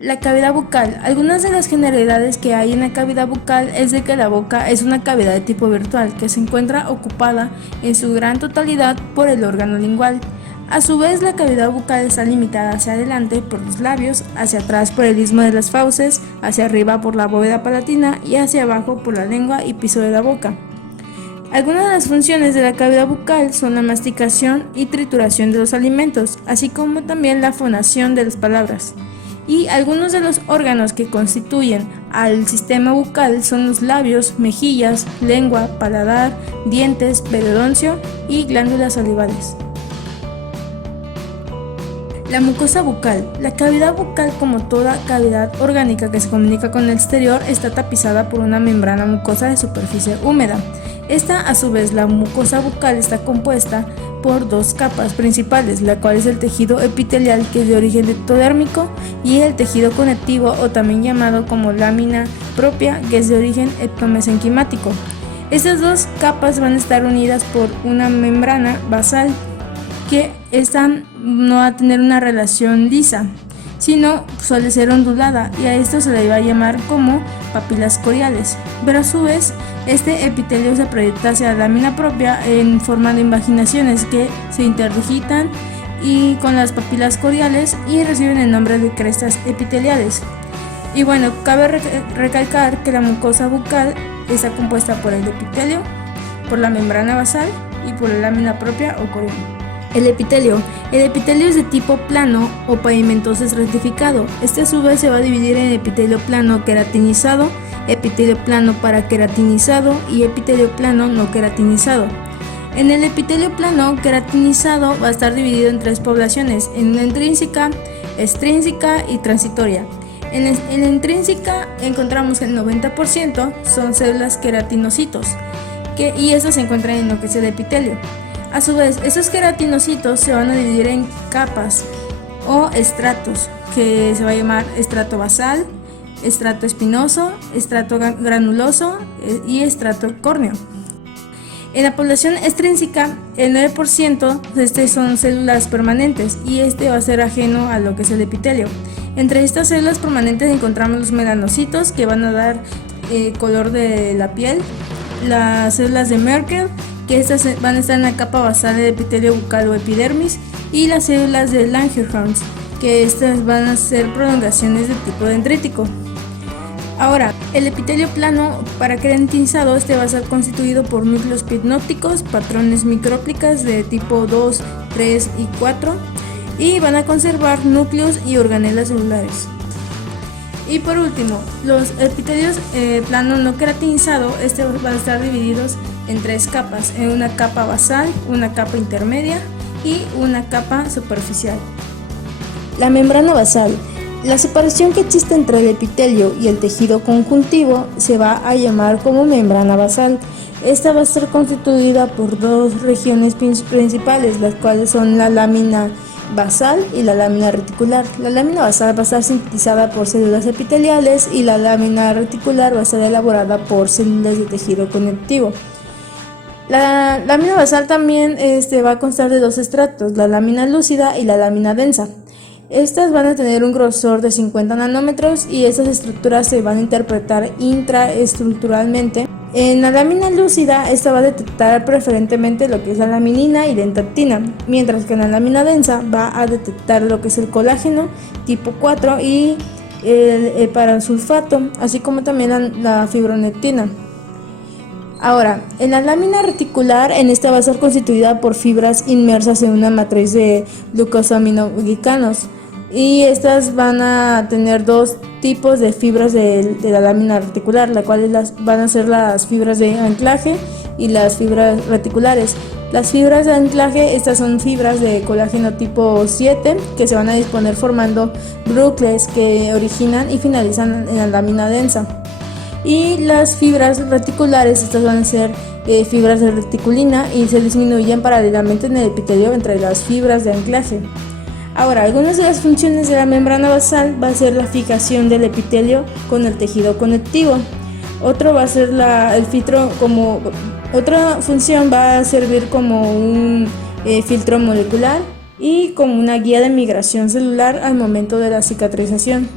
La cavidad bucal. Algunas de las generalidades que hay en la cavidad bucal es de que la boca es una cavidad de tipo virtual que se encuentra ocupada en su gran totalidad por el órgano lingual. A su vez, la cavidad bucal está limitada hacia adelante por los labios, hacia atrás por el istmo de las fauces, hacia arriba por la bóveda palatina y hacia abajo por la lengua y piso de la boca. Algunas de las funciones de la cavidad bucal son la masticación y trituración de los alimentos, así como también la fonación de las palabras. Y algunos de los órganos que constituyen al sistema bucal son los labios, mejillas, lengua, paladar, dientes, periodoncio y glándulas salivales. La mucosa bucal. La cavidad bucal, como toda cavidad orgánica que se comunica con el exterior, está tapizada por una membrana mucosa de superficie húmeda. Esta, a su vez, la mucosa bucal está compuesta por dos capas principales, la cual es el tejido epitelial, que es de origen ectodérmico, y el tejido conectivo, o también llamado como lámina propia, que es de origen ectomesenquimático. Estas dos capas van a estar unidas por una membrana basal, que esta no va a tener una relación lisa, sino suele ser ondulada, y a esto se le va a llamar como papilas coriales. Pero a su vez, este epitelio se proyecta hacia la lámina propia en forma de invaginaciones que se interdigitan y con las papilas coriales y reciben el nombre de crestas epiteliales. Y bueno, cabe recalcar que la mucosa bucal está compuesta por el epitelio, por la membrana basal y por la lámina propia o corial. El epitelio. El epitelio es de tipo plano o pavimentoso estratificado. Este a su vez se va a dividir en epitelio plano queratinizado, epitelio plano paraqueratinizado y epitelio plano no queratinizado. En el epitelio plano queratinizado va a estar dividido en tres poblaciones: en una intrínseca, extrínseca y transitoria. En la intrínseca encontramos que el 90% son células queratinocitos, y estas se encuentran en lo que es el epitelio. A su vez, esos queratinocitos se van a dividir en capas o estratos, que se va a llamar estrato basal, estrato espinoso, estrato granuloso y estrato córneo. En la población extrínseca, el 9% son células permanentes, y este va a ser ajeno a lo que es el epitelio. Entre estas células permanentes encontramos los melanocitos, que van a dar color de la piel, las células de Merkel, que estas van a estar en la capa basal del epitelio bucal o epidermis, y las células de Langerhans, que estas van a ser prolongaciones de tipo dendrítico. Ahora, el epitelio plano paraqueratinizado va a ser constituido por núcleos pinópticos, patrones micróplicas de tipo 2, 3 y 4, y van a conservar núcleos y organelas celulares. Y por último, los epitelios plano no queratinizado, van a estar divididos en tres capas: en una capa basal, una capa intermedia y una capa superficial. La membrana basal. La separación que existe entre el epitelio y el tejido conjuntivo se va a llamar como membrana basal. Esta va a estar constituida por dos regiones principales, las cuales son la lámina basal y la lámina reticular. La lámina basal va a estar sintetizada por células epiteliales y la lámina reticular va a ser elaborada por células de tejido conectivo. La lámina basal también va a constar de dos estratos, la lámina lúcida y la lámina densa. Estas van a tener un grosor de 50 nanómetros, y estas estructuras se van a interpretar intraestructuralmente. En la lámina lúcida, esta va a detectar preferentemente lo que es la laminina y dentactina, mientras que en la lámina densa va a detectar lo que es el colágeno tipo 4 y el parasulfato, así como también la fibronectina. Ahora, en la lámina reticular, esta va a ser constituida por fibras inmersas en una matriz de glucosaminoglicanos, y estas van a tener dos tipos de fibras de la lámina reticular, las cuales van a ser las fibras de anclaje y las fibras reticulares. Las fibras de anclaje, estas son fibras de colágeno tipo 7 que se van a disponer formando brúcleos que originan y finalizan en la lámina densa. Y las fibras reticulares, estas van a ser fibras de reticulina y se disminuyen paralelamente en el epitelio entre las fibras de anclaje. Ahora, algunas de las funciones de la membrana basal va a ser la fijación del epitelio con el tejido conectivo. Otro va a ser el filtro, otra función va a servir como un filtro molecular y como una guía de migración celular al momento de la cicatrización.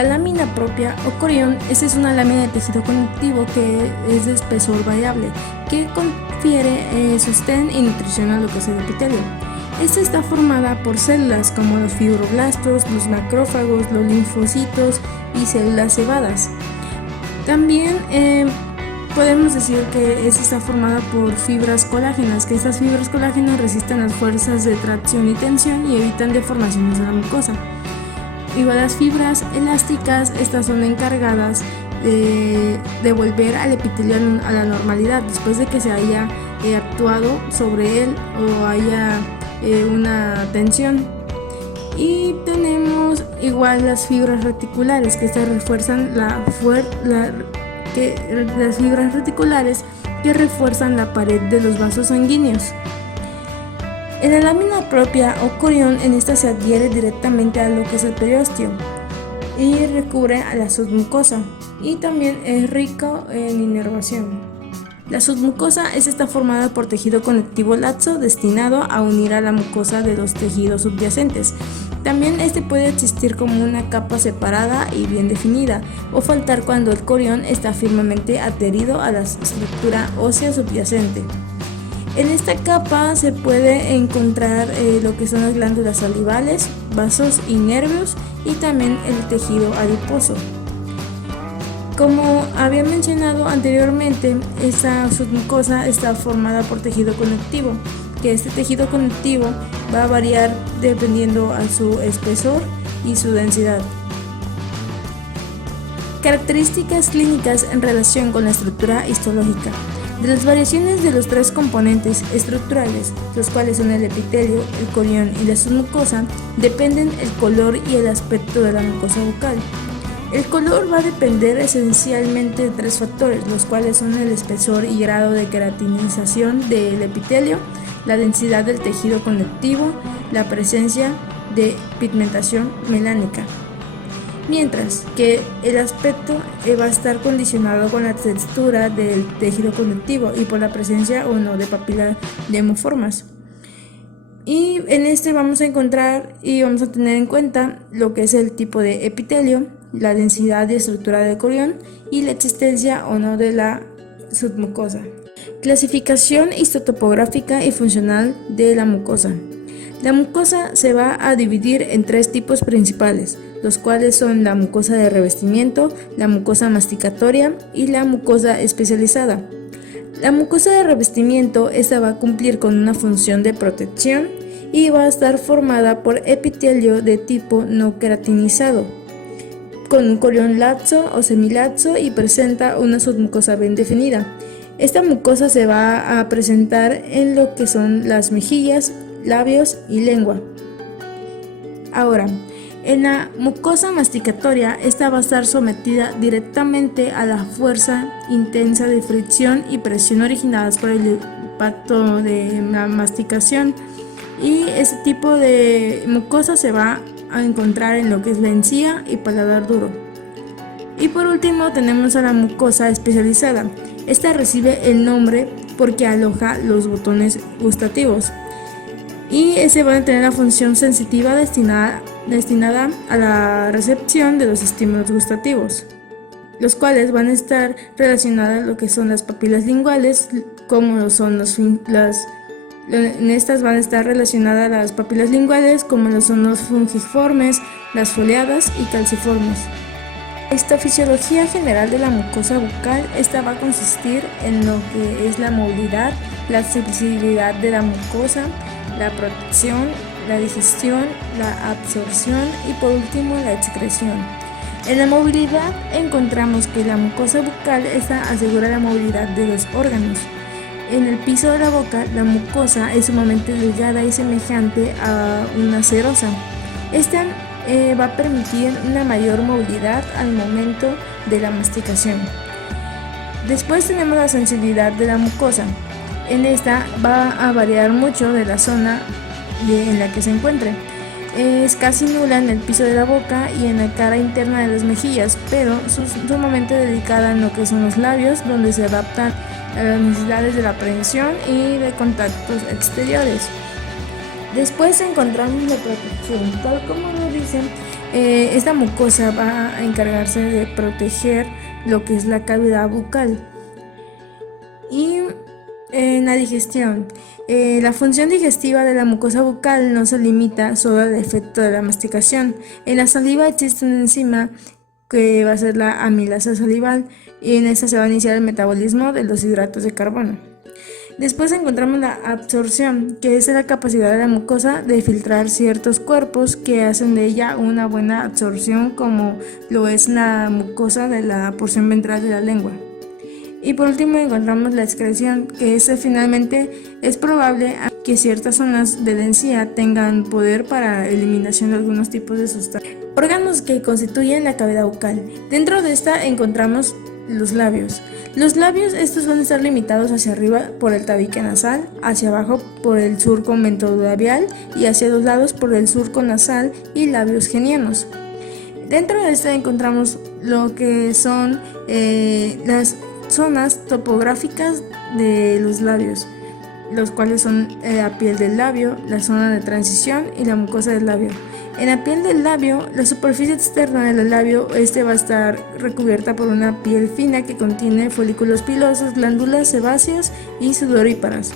La lámina propia o corión, esta es una lámina de tejido conectivo que es de espesor variable, que confiere sostén y nutrición a lo que es el epitelio. Esta está formada por células como los fibroblastos, los macrófagos, los linfocitos y células cebadas. También podemos decir que esta está formada por fibras colágenas, que estas fibras colágenas resisten las fuerzas de tracción y tensión y evitan deformaciones de la mucosa. Igual las fibras elásticas, estas son encargadas de volver al epitelio a la normalidad después de que se haya actuado sobre él o haya una tensión. Y tenemos igual las fibras reticulares, que estas refuerzan las fibras reticulares que refuerzan la pared de los vasos sanguíneos. En la lámina propia o corión, en esta se adhiere directamente a lo que es el periósteo y recubre a la submucosa, y también es rico en inervación. La submucosa está formada por tejido conectivo laxo destinado a unir a la mucosa de los tejidos subyacentes. También este puede existir como una capa separada y bien definida, o faltar cuando el corión está firmemente adherido a la estructura ósea subyacente. En esta capa se puede encontrar lo que son las glándulas salivales, vasos y nervios, y también el tejido adiposo. Como había mencionado anteriormente, esta submucosa está formada por tejido conectivo, que este tejido conectivo va a variar dependiendo a su espesor y su densidad. Características clínicas en relación con la estructura histológica. De las variaciones de los tres componentes estructurales, los cuales son el epitelio, el corión y la submucosa, dependen el color y el aspecto de la mucosa bucal. El color va a depender esencialmente de tres factores, los cuales son el espesor y grado de queratinización del epitelio, la densidad del tejido conectivo, la presencia de pigmentación melánica. Mientras que el aspecto va a estar condicionado con la textura del tejido conectivo y por la presencia o no de papilas demoformas. Y en este vamos a encontrar y vamos a tener en cuenta lo que es el tipo de epitelio, la densidad y estructura del corión y la existencia o no de la submucosa. Clasificación histotopográfica y funcional de la mucosa. La mucosa se va a dividir en tres tipos principales, los cuales son la mucosa de revestimiento, la mucosa masticatoria y la mucosa especializada. La mucosa de revestimiento esta va a cumplir con una función de protección y va a estar formada por epitelio de tipo no queratinizado, con un corión laxo o semilaxo, y presenta una submucosa bien definida. Esta mucosa se va a presentar en lo que son las mejillas, labios y lengua. Ahora, en la mucosa masticatoria, esta va a estar sometida directamente a la fuerza intensa de fricción y presión originadas por el impacto de la masticación, y este tipo de mucosa se va a encontrar en lo que es la encía y paladar duro. Y por último tenemos a la mucosa especializada. Esta recibe el nombre porque aloja los botones gustativos, y ese va a tener la función sensitiva destinada a la recepción de los estímulos gustativos, los cuales van a estar relacionadas a lo que son las papilas linguales, como son en estas van a estar relacionadas las papilas linguales, como lo son los fungiformes, las foliadas y calciformes. La histofisiología general de la mucosa bucal, esta va a consistir en lo que es la movilidad, la sensibilidad de la mucosa, la protección, la digestión, la absorción y por último la excreción. En la movilidad encontramos que la mucosa bucal esta asegura la movilidad de los órganos. En el piso de la boca, la mucosa es sumamente delgada y semejante a una cerosa. Esta va a permitir una mayor movilidad al momento de la masticación. Después tenemos la sensibilidad de la mucosa. En esta va a variar mucho de la zona en la que se encuentre. Es casi nula en el piso de la boca y en la cara interna de las mejillas, pero sumamente delicada en lo que son los labios, donde se adaptan a las necesidades de la prevención y de contactos exteriores. Después encontramos la protección, tal como lo dicen, Esta mucosa va a encargarse de proteger lo que es la cavidad bucal. Y en la digestión, la función digestiva de la mucosa bucal no se limita solo al efecto de la masticación. En la saliva existe una enzima que va a ser la amilasa salival, y en esta se va a iniciar el metabolismo de los hidratos de carbono. Después encontramos la absorción, que es la capacidad de la mucosa de filtrar ciertos cuerpos que hacen de ella una buena absorción, como lo es la mucosa de la porción ventral de la lengua. Y por último encontramos la excreción, que finalmente es probable que ciertas zonas de la encía tengan poder para eliminación de algunos tipos de sustancias. Órganos que constituyen la cavidad bucal. Dentro de esta encontramos los labios. Los labios, estos van a estar limitados hacia arriba por el tabique nasal, hacia abajo por el surco mentolabial y hacia los lados por el surco nasal y labios genianos. Dentro de esta encontramos lo que son las zonas topográficas de los labios, los cuales son la piel del labio, la zona de transición y la mucosa del labio. En la piel del labio, la superficie externa del labio va a estar recubierta por una piel fina que contiene folículos pilosos, glándulas sebáceas y sudoríparas.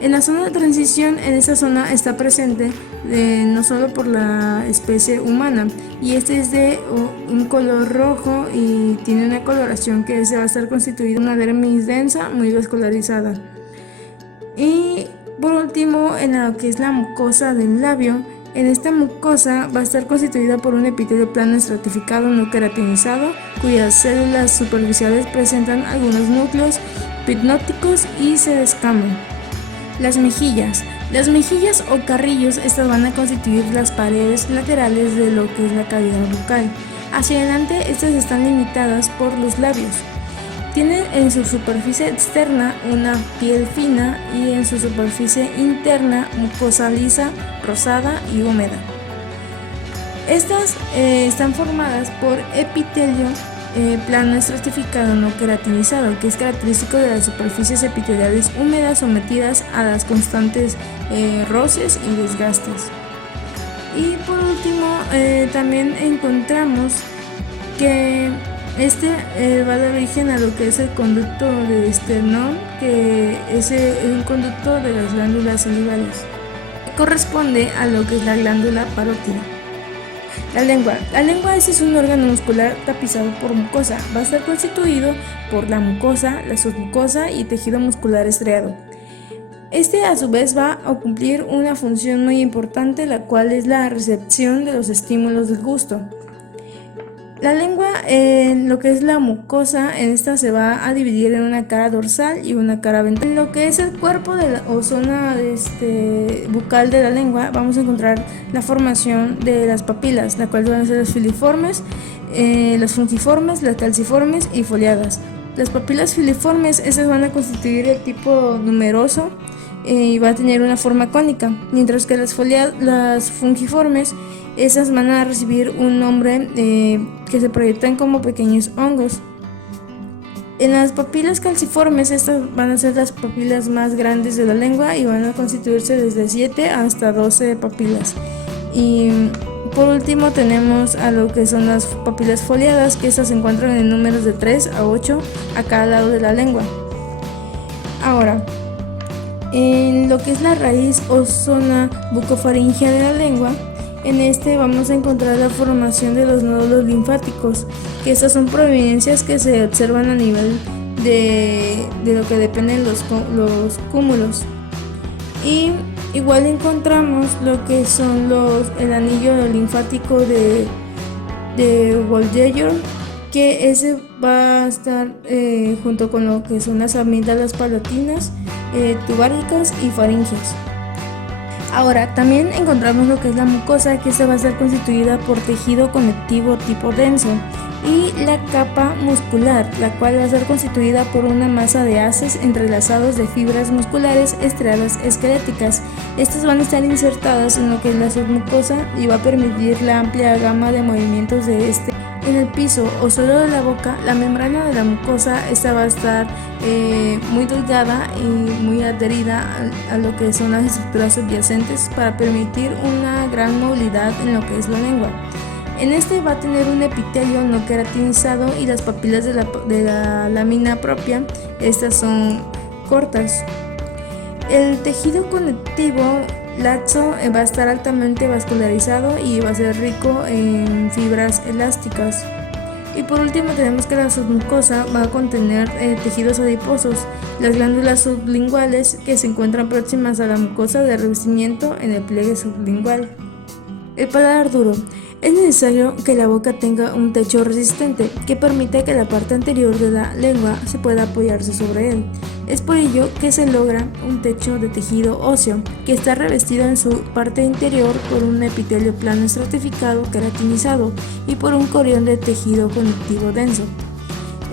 En la zona de transición, en esta zona está presente no solo por la especie humana, y es de un color rojo y tiene una coloración que va a estar constituida de una dermis densa muy vascularizada. Y por último, en lo que es la mucosa del labio, en esta mucosa va a estar constituida por un epitelio plano estratificado no queratinizado, cuyas células superficiales presentan algunos núcleos pipnóticos y se descaman. Las mejillas o carrillos, estas van a constituir las paredes laterales de lo que es la cavidad bucal. Hacia adelante, estas están limitadas por los labios. Tienen en su superficie externa una piel fina y en su superficie interna mucosa lisa, rosada y húmeda. Estas están formadas por epitelio plano estratificado no queratinizado, que es característico de las superficies epiteliales húmedas sometidas a las constantes roces y desgastes. Y por último, también encontramos que va a dar origen a lo que es el conducto de esternón, que es un conducto de las glándulas salivales. Corresponde a lo que es la glándula parótida. La lengua es un órgano muscular tapizado por mucosa. Va a estar constituido por la mucosa, la submucosa y tejido muscular estriado. A su vez va a cumplir una función muy importante, la cual es la recepción de los estímulos del gusto. La lengua, lo que es la mucosa, en esta se va a dividir en una cara dorsal y una cara ventral. En lo que es el cuerpo o zona bucal de la lengua, vamos a encontrar la formación de las papilas, la cual van a ser las filiformes, las fungiformes, las calciformes y foliadas. Las papilas filiformes, esas van a constituir el tipo numeroso y va a tener una forma cónica, mientras que las fungiformes, esas van a recibir un nombre que se proyectan como pequeños hongos. En las papilas calciformes, estas van a ser las papilas más grandes de la lengua y van a constituirse desde 7 hasta 12 papilas. Y por último tenemos a lo que son las papilas foliadas, que estas se encuentran en números de 3 a 8 a cada lado de la lengua. Ahora, en lo que es la raíz o zona bucofaringea de la lengua, vamos a encontrar la formación de los nódulos linfáticos, que estas son prominencias que se observan a nivel de lo que dependen los cúmulos. Y igual encontramos lo que son el anillo linfático de Golgier, que ese va a estar junto con lo que son las amígdalas palatinas, tubáricas y faringes. Ahora, también encontramos lo que es la mucosa, que esta va a estar constituida por tejido conectivo tipo denso, y la capa muscular, la cual va a ser constituida por una masa de haces entrelazados de fibras musculares estriadas esqueléticas. Estas van a estar insertadas en lo que es la submucosa y va a permitir la amplia gama de movimientos de En el piso o suelo de la boca, la membrana de la mucosa, esta va a estar muy delgada y muy adherida a lo que son las estructuras subyacentes para permitir una gran movilidad en lo que es la lengua. En este va a tener un epitelio no queratinizado y las papilas de la lámina propia, estas son cortas. El tejido conectivo laxo va a estar altamente vascularizado y va a ser rico en fibras elásticas. Y por último tenemos que la submucosa va a contener tejidos adiposos, las glándulas sublinguales que se encuentran próximas a la mucosa de revestimiento en el pliegue sublingual. El paladar duro. Es necesario que la boca tenga un techo resistente que permita que la parte anterior de la lengua se pueda apoyarse sobre él. Es por ello que se logra un techo de tejido óseo que está revestido en su parte interior por un epitelio plano estratificado queratinizado y por un corión de tejido conectivo denso.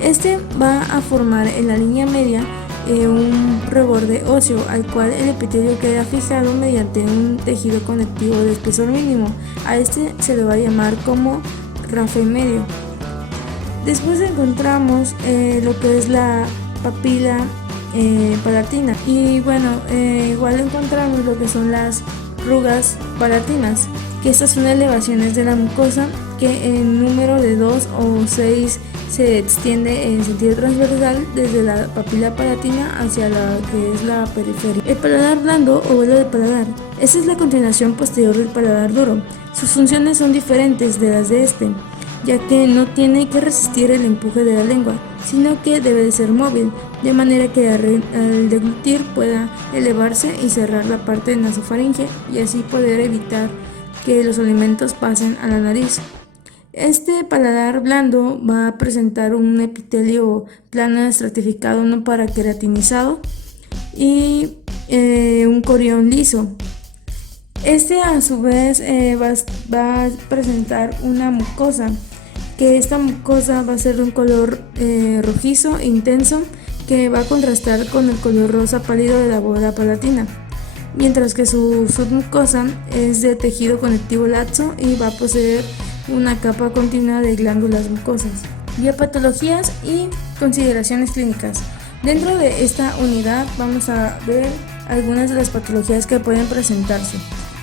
Este va a formar en la línea media un reborde óseo al cual el epitelio queda fijado mediante un tejido conectivo de espesor mínimo. A este se le va a llamar como rafe medio. Después encontramos lo que es la papila palatina y bueno, igual encontramos lo que son las rugas palatinas, que estas son elevaciones de la mucosa que en número de 2 o 6 se extiende en sentido transversal desde la papila palatina hacia la que es la periferia. El paladar blando o velo de paladar. Esta es la continuación posterior del paladar duro. Sus funciones son diferentes de las de este, ya que no tiene que resistir el empuje de la lengua, sino que debe de ser móvil, de manera que al deglutir pueda elevarse y cerrar la parte nasofaringe y así poder evitar que los alimentos pasen a la nariz. Este paladar blando va a presentar un epitelio plano estratificado no paraqueratinizado y un corión liso. Este a su vez va a presentar una mucosa, que esta mucosa va a ser de un color rojizo intenso que va a contrastar con el color rosa pálido de la bóveda palatina, mientras que su submucosa es de tejido conectivo laxo y va a poseer una capa continua de glándulas mucosas. Biopatologías y consideraciones clínicas. Dentro de esta unidad vamos a ver algunas de las patologías que pueden presentarse.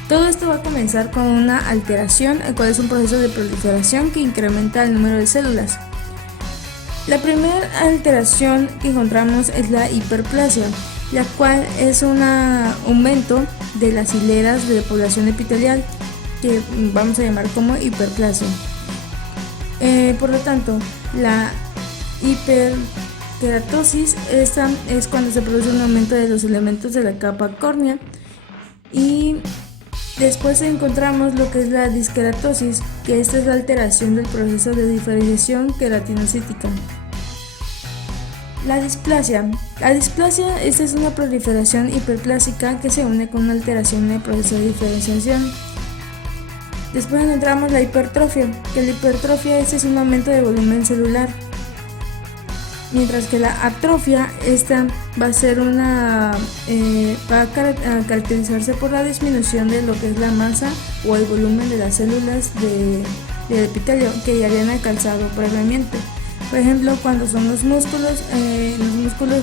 Todo esto va a comenzar con una alteración, el cual es un proceso de proliferación que incrementa el número de células. La primera alteración que encontramos es la hiperplasia, la cual es un aumento de las hileras de población epitelial, que vamos a llamar como hiperplasia. Por lo tanto, la hiperkeratosis esta es cuando se produce un aumento de los elementos de la capa córnea, y después encontramos lo que es la diskeratosis, que esta es la alteración del proceso de diferenciación queratinocítica. La displasia. La displasia esta es una proliferación hiperplásica que se une con una alteración en el proceso de diferenciación. Después encontramos la hipertrofia, que la hipertrofia este es un aumento de volumen celular, mientras que la atrofia esta va a ser va a caracterizarse por la disminución de lo que es la masa o el volumen de las células del epitelio que ya habían alcanzado previamente. Por ejemplo, cuando son los músculos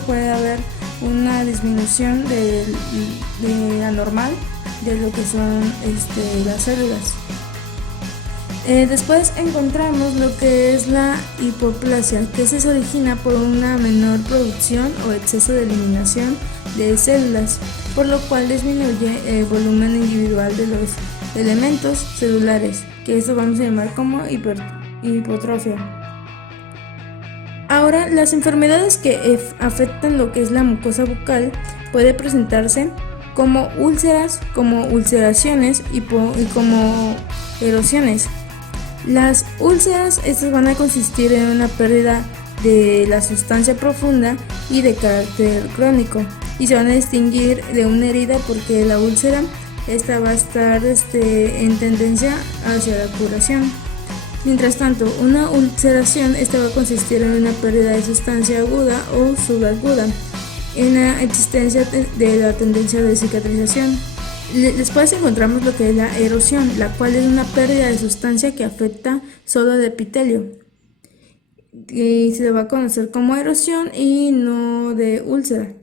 puede haber una disminución de anormal de lo que son las células. Después encontramos lo que es la hipoplasia, que se origina por una menor producción o exceso de eliminación de células, por lo cual disminuye el volumen individual de los elementos celulares, que esto vamos a llamar como hipotrofia. Ahora, las enfermedades que afectan lo que es la mucosa bucal puede presentarse como úlceras, como ulceraciones y como erosiones. Las úlceras estas van a consistir en una pérdida de la sustancia profunda y de carácter crónico, y se van a distinguir de una herida porque la úlcera esta va a estar en tendencia hacia la curación. Mientras tanto, una ulceración esta va a consistir en una pérdida de sustancia aguda o subaguda, en la existencia de la tendencia de cicatrización. Después encontramos lo que es la erosión, la cual es una pérdida de sustancia que afecta solo el epitelio, y se le va a conocer como erosión y no de úlcera.